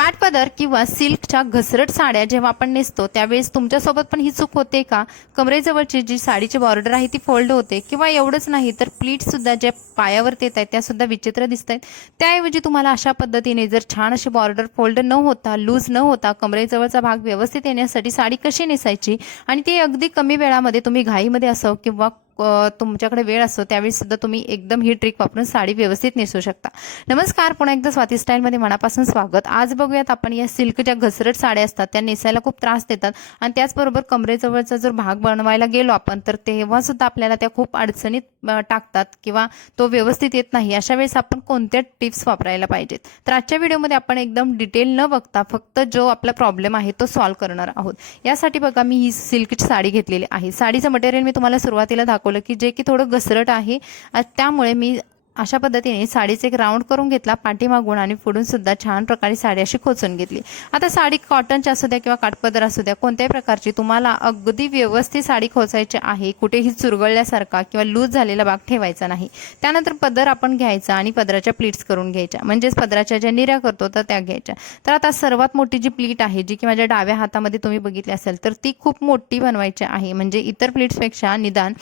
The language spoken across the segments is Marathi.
काठपदर किंवा सिल्कच्या घसरट साड्या जेव्हा आपण नेसतो त्यावेळेस तुमच्यासोबत पण ही चूक होते का? कमरेजवळची जी साडीची बॉर्डर आहे ती फोल्ड होते किंवा एवढंच नाही तर प्लीट सुद्धा ज्या पायावरती येत आहेत त्या सुद्धा विचित्र दिसत आहेत. त्याऐवजी तुम्हाला अशा पद्धतीने जर छान अशी बॉर्डर फोल्ड न होता, लूज न होता, कमरेजवळचा भाग व्यवस्थित येण्यासाठी साडी कशी नेसायची आणि ती अगदी कमी वेळामध्ये तुम्ही घाईमध्ये असो किंवा तुमच्याकडे वेळ असतो त्यावेळी सुद्धा तुम्ही एकदम ही ट्रिक वापरून साडी व्यवस्थित नेसू शकता. नमस्कार, पुन्हा एकदा स्वाती स्टाईलमध्ये मनापासून स्वागत. आज बघूयात आपण या सिल्कच्या घसरट साड्या असतात त्या नेसायला खूप त्रास देतात आणि त्याचबरोबर कमरेजवळचा जर भाग बनवायला गेलो आपण तर तेव्हा सुद्धा आपल्याला त्या खूप अडचणीत टाकतात किंवा तो व्यवस्थित येत नाही. अशा वेळेस आपण कोणत्या टिप्स वापरायला पाहिजेत तर आजच्या व्हिडिओमध्ये आपण एकदम डिटेल न बघता फक्त जो आपला प्रॉब्लेम आहे तो सॉल्व्ह करणार आहोत. यासाठी बघा मी ही सिल्कची साडी घेतलेली आहे. साडीचं मटेरियल मी तुम्हाला सुरुवातीला दाखवलं की जे की थोडं घसरट आहे, त्यामुळे मी अशा पद्धतीने साडीचे एक राऊंड करून घेतला पाठीमागून आणि पुढून सुद्धा छान प्रकारे साडी अशी खोचून घेतली. आता साडी कॉटनची असू द्या किंवा काठपदर असू द्या कोणत्याही प्रकारची तुम्हाला अगदी व्यवस्थित साडी खोचायची आहे. कुठेही चुरगळल्यासारखा किंवा लूज झालेला भाग ठेवायचा नाही. त्यानंतर पदर आपण घ्यायचा आणि पदराच्या प्लीट्स करून घ्यायच्या, म्हणजेच पदराच्या ज्या निऱ्या करतो तर त्या घ्यायच्या. तर आता सर्वात मोठी जी प्लीट आहे जी की माझ्या डाव्या हातामध्ये तुम्ही बघितली असेल तर ती खूप मोठी बनवायची आहे. म्हणजे इतर प्लीट्सपेक्षा निदान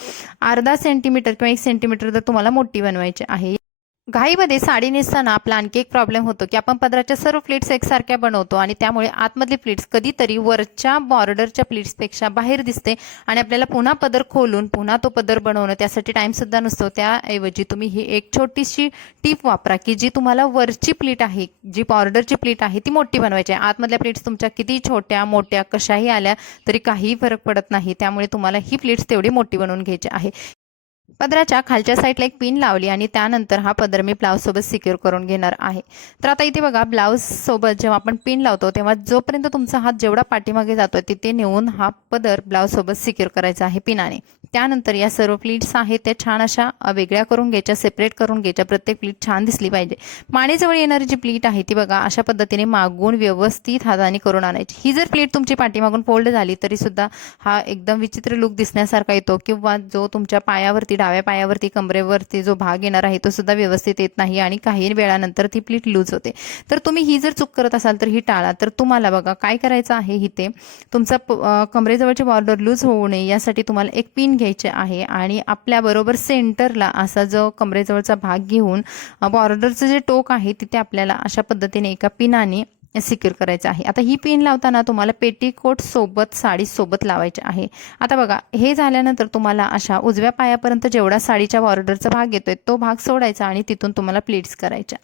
अर्धा सेंटीमीटर किंवा 1 सेंटीमीटर तर तुम्हाला मोठी बनवायची आहे. घाईमध्ये साडी नेसताना आपला आणखी एक प्रॉब्लेम होतो की आपण पदराच्या सर्व प्लीट्स एकसारख्या बनवतो आणि त्यामुळे आतमधली प्लीट्स कधीतरी वरच्या बॉर्डरच्या प्लीट्सपेक्षा बाहेर दिसते आणि आपल्याला पुन्हा पदर खोलून पुन्हा तो पदर बनवणं त्यासाठी टाइम सुद्धा नसतो. त्याऐवजी तुम्ही ही एक छोटीशी टिप वापरा की जी तुम्हाला वरची प्लीट आहे, जी बॉर्डरची प्लीट आहे ती मोठी बनवायची आहे. आतमधल्या प्लीट्स तुमच्या किती छोट्या मोठ्या कशाही आल्या तरी काही फरक पडत नाही. त्यामुळे तुम्हाला ही प्लीट्स तेवढी मोठी बनवून घ्यायची आहे. पदराच्या खालच्या साईडला एक पिन लावली आणि त्यानंतर हा पदर मी ब्लाऊज सोबत सिक्युअर करून घेणार आहे. तर आता इथे बघा ब्लाऊज सोबत जेव्हा आपण पिन लावतो तेव्हा जोपर्यंत तुमचा हात जेवढा पाठीमागे जातोय तिथे नेऊन हा पदर ब्लाऊज सोबत सिक्युअर करायचा आहे पिनाने. त्यानंतर या सर्व प्लीट्स आहेत त्या छान अशा वेगळ्या करून घ्यायच्या, सेपरेट करून घ्यायच्या. प्रत्येक प्लीट छान दिसली पाहिजे. मानेजवळ येणारी जी प्लीट आहे ती बघा अशा पद्धतीने मागून व्यवस्थित हाताने करून आणायची. ही जर प्लीट तुमची पाठीमागून फोल्ड झाली तरी सुद्धा हा एकदम विचित्र लुक दिसण्यासारखा येतो किंवा जो तुमच्या पायावरती डाव्या पायावरती कमरेवरती जो भाग येणार आहे तो सुद्धा व्यवस्थित येत नाही आणि काही वेळानंतर ती प्लीट लूज होते. तर तुम्ही ही जर चूक करत असाल तर ही टाळा. तर तुम्हाला बघा काय करायचं आहे, इथे तुमचा कमरेजवळची बॉर्डर लूज होऊ नये यासाठी तुम्हाला एक पिन घ्यायचे आहे आणि आपल्या बरोबर सेंटरला असा जो कमरेजवळचा भाग घेऊन बॉर्डरचं जे टोक आहे तिथे आपल्याला अशा पद्धतीने एका पिनाने सिक्युअर करायचं आहे. आता ही पिन लावताना तुम्हाला पेटीकोट सोबत साडी सोबत लावायची आहे. आता बघा हे झाल्यानंतर तुम्हाला अशा उजव्या पायापर्यंत जेवढा साडीच्या बॉर्डरचा भाग येतोय तो भाग सोडायचा आणि तिथून तुम्हाला प्लीट्स करायच्या.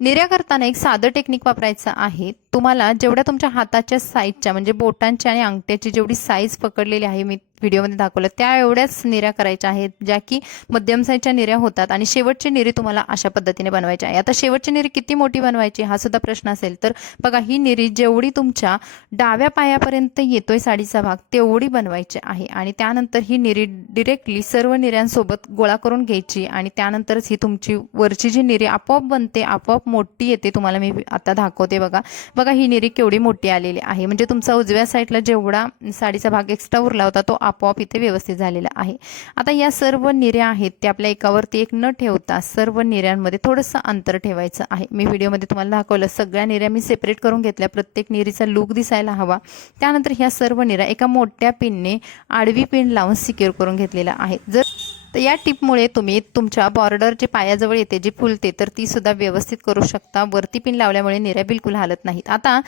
निर्या करताना एक साधं टेक्निक वापरायचं आहे. तुम्हाला जेवढ्या तुमच्या हाताच्या साईजच्या म्हणजे बोटांची आणि अंगठ्याची जेवढी साईज पकडलेली आहे मी व्हिडिओमध्ये दाखवलं त्या एवढ्याच निर्या करायच्या आहेत ज्या की मध्यम साईजच्या निर्या होतात आणि शेवटची निरी तुम्हाला अशा पद्धतीने बनवायची आहे. आता शेवटची निरी किती मोठी बनवायची हा सुद्धा प्रश्न असेल तर बघा ही निरी जेवढी तुमच्या डाव्या पायापर्यंत येतोय साडीचा भाग तेवढी बनवायची आहे आणि त्यानंतर ही निरी डिरेक्टली सर्व निर्यांसोबत गोळा करून घ्यायची आणि त्यानंतरच ही तुमची वरची जी निरी आपोआप बनते, आपोआप मोठी येते. तुम्हाला मी आता दाखवते बघा. बघा ही निरी केवढी मोठी आलेली आहे. म्हणजे तुमचा उजव्या साईडला जेवढा साडीचा भाग एक्स्ट्रा उरला होता तो आपोआप इथे व्यवस्थित झालेला आहे. आता या सर्व निऱ्या आहेत त्या आपल्या एकावरती एक न ठेवता सर्व निऱ्यांमध्ये थोडंसं अंतर ठेवायचं आहे. मी व्हिडिओमध्ये तुम्हाला दाखवलं सगळ्या निऱ्या मी सेपरेट करून घेतल्या. प्रत्येक निरीचा लुक दिसायला हवा. त्यानंतर ह्या सर्व निऱ्या एका मोठ्या पिनने आडवी पिन लावून सिक्युअर करून घेतलेल्या आहेत. तर या टिपमुळे तुम्ही तुमच्या बॉर्डर जे पायाजवळ येते जी फुलते तर ती सुद्धा व्यवस्थित करू शकता. वरती पिन लावल्यामुळे निऱ्या बिलकुल हालत नाहीत. आता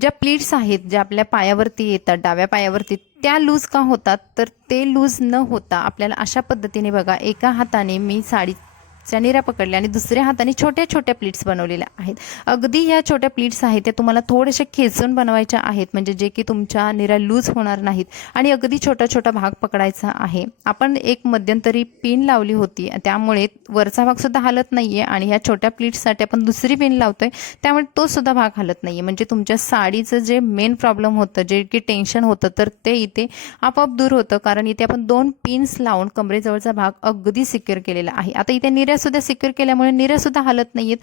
ज्या प्लीट्स आहेत ज्या आपल्या पायावरती येतात डाव्या पायावरती त्या लूज का होतात तर ते लूज न होता आपल्याला अशा पद्धतीने बघा एका हाताने मी साडीच्या निऱ्या पकडल्या आणि दुसऱ्या हाताने छोट्या छोट्या प्लीट्स बनवलेल्या आहेत. अगदी ह्या छोट्या प्लीट्स आहेत त्या तुम्हाला थोड्याशा खेचून बनवायच्या आहेत म्हणजे जे की तुमच्या निऱ्या लूज होणार नाहीत आणि अगदी छोटा छोटा भाग पकडायचा आहे. आपण एक मध्यंतरी पिन लावली होती त्यामुळे वरचा भाग सुद्धा हलत नाहीये आणि ह्या छोट्या प्लीट्ससाठी आपण दुसरी पिन लावतोय त्यामुळे तो सुद्धा भाग हलत नाहीये. म्हणजे तुमच्या साडीचं जे मेन प्रॉब्लेम होतं जे की टेन्शन होतं तर ते इथे आपोआप दूर होतं कारण इथे आपण 2 पिन्स लावून कमरेजवळचा भाग अगदी सिक्युअर केलेला आहे. आता इथे निऱ्या सुद्धा सिक्युअर केल्यामुळे निऱ्या सुद्धा हलत नाहीयेत.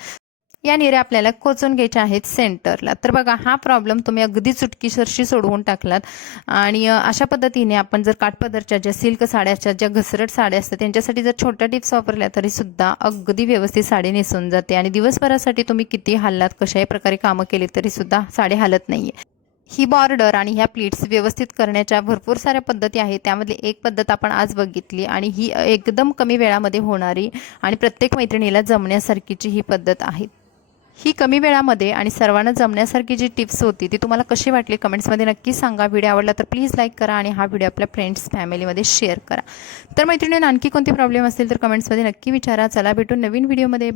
या निऱ्या आपल्याला कोचून घ्यायच्या आहेत सेंटरला. तर बघा, हा प्रॉब्लेम तुम्ही अगदी चुटकीसरशी सोडवून टाकलात. आणि अशा पद्धतीने आपण जर काठपदरच्या ज्या सिल्क साड्याच्या ज्या घसरट साड्या असतात त्यांच्यासाठी जर छोट्या टिप्स वापरल्या तरी सुद्धा अगदी व्यवस्थित साडी नेसून जाते. आणि दिवसभरासाठी तुम्ही किती हाललात, कशाही प्रकारे कामं केली तरी सुद्धा साडी हालत नाहीये. ही बॉर्डर आणि ह्या प्लीट्स व्यवस्थित करण्याच्या भरपूर साऱ्या पद्धती आहेत. त्यामधली एक पद्धत आपण आज बघितली आणि ही एकदम कमी वेळामध्ये होणारी आणि प्रत्येक मैत्रिणीला जमण्यासारखीची ही पद्धत आहे. ही कमी वेळामध्ये आणि सर्वांना जमण्यासारखी जी टिप्स होती ती तुम्हाला कशी वाटली कमेंट्समध्ये नक्की सांगा. व्हिडिओ आवडला तर प्लीज लाईक करा आणि हा व्हिडिओ आपल्या फ्रेंड्स फॅमिलीमध्ये शेअर करा. तर मैत्रिणींना आणखी कोणते प्रॉब्लेम असतील तर कमेंट्समध्ये नक्की विचारा. चला भेटू नवीन व्हिडिओमध्ये.